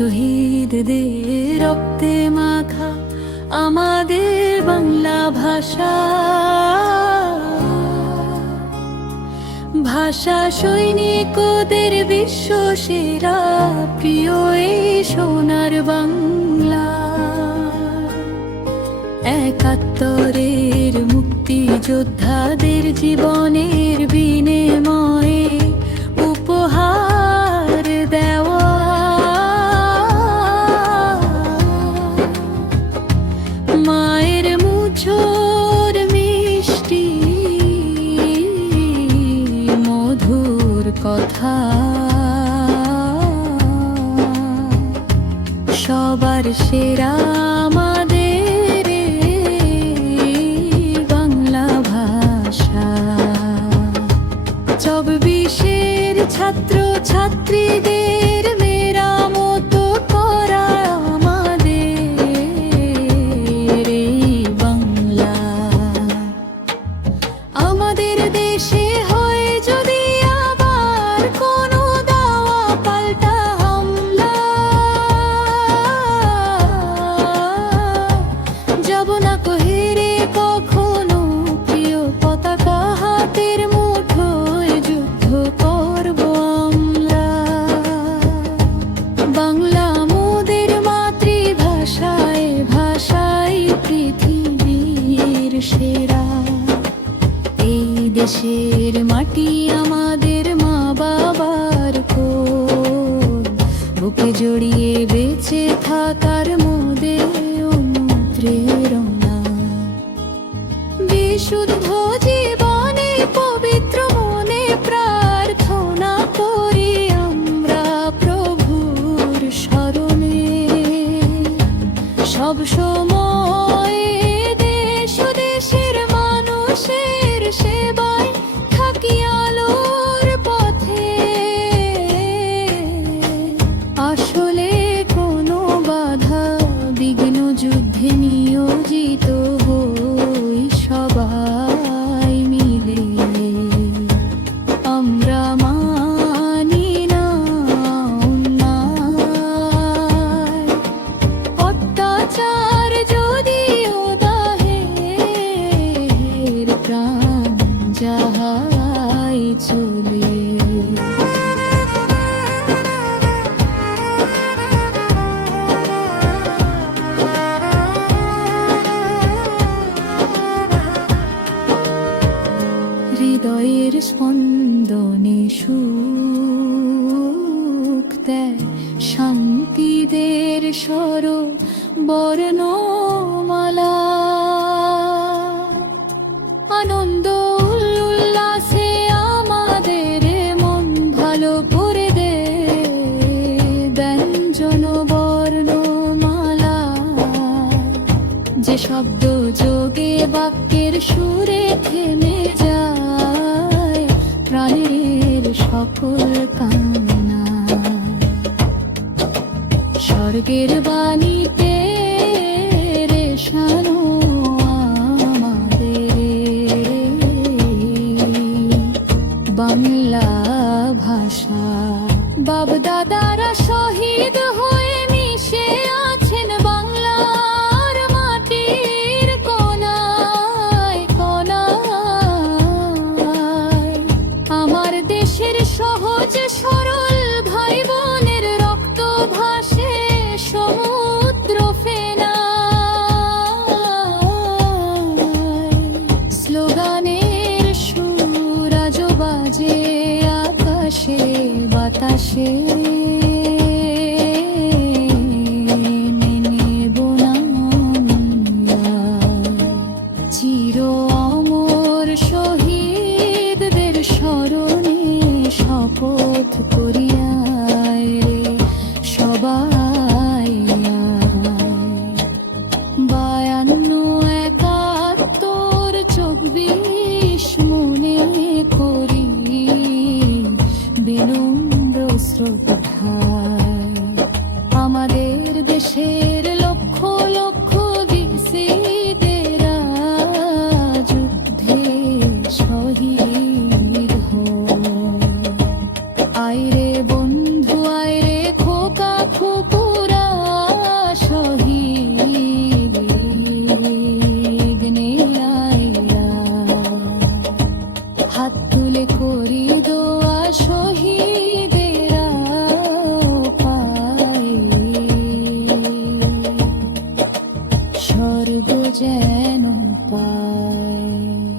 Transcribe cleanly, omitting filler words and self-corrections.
শহীদদের রক্তে মাখা আমাদের বাংলা ভাষা, ভাষা সৈনিকদের বিশ্ব সেরা প্রিয় এই সোনার বাংলা। ৭১-এর মুক্তিযোদ্ধাদের জীবনের বিনিময়ে উপহার দেওয়া মায়ের মুঠোর মিষ্টি মধুর কথা, সবার সেরা আমাদের বাংলা ভাষা। ২৪-এর ছাত্র ছাত্রীদের মেরামত করা আমাদের এই বাংলা। আমাদের দেশে হয় যদি আবার কোনো দাওয়া পাল্টা হামলা, যাব না হেরে কখনো প্রিয় পতাকা হাতের মুঠোয় যুদ্ধ করব আমরা। বাংলা মোদের মাতৃভাষায়, ভাষাই পৃথিবীর সেরা। এই দেশের মাটি আমাদের মা বাবার কোল, বুকে জড়িয়ে বেঁচে থাকার মোদের অনুপ্রেরণা। বিশুদ্ধ জীবনে পবিত্র মনে প্রার্থনা করি আমরা প্রভুর শরণে। সব সময় দেশ ও দেশের মানুষের সেবায় থাকি আলোর পথে। আসলে কোনো বাধা বিঘ্ন যুদ্ধে নিয়োজিত হই সবাই মিলে। আমরা মানি না অন্যায়, অত্যাচার যদিও দাহের প্রাণ যাহাই চলে। হৃদয়ের স্পন্দনে সুখ দেয় শান্তিদের স্বর বর্ণমালা। আনন্দ উল্লাসে আমাদের মন ভালো করে দে ব্যঞ্জন বর্ণমালা। যে শব্দ যোগে বাক্যের সুরে থেমে যায় প্রাণের সকল কামনা। স্বর্গের বাণীতে রেশানো আমাদের বাংলা ভাষা। বাপ-দাদারা শহীদ হয়ে মিশে আছেন বাংলার মাটির কোনায় কোনায়। আমার দেশের সহজ সরল ভাই বোনের রক্ত ভাসে সমুদ্র ফেনায়। স্লোগানের সুর আজো বাজে আকাশে বাতাসে। স্বর্গ যেন পায়।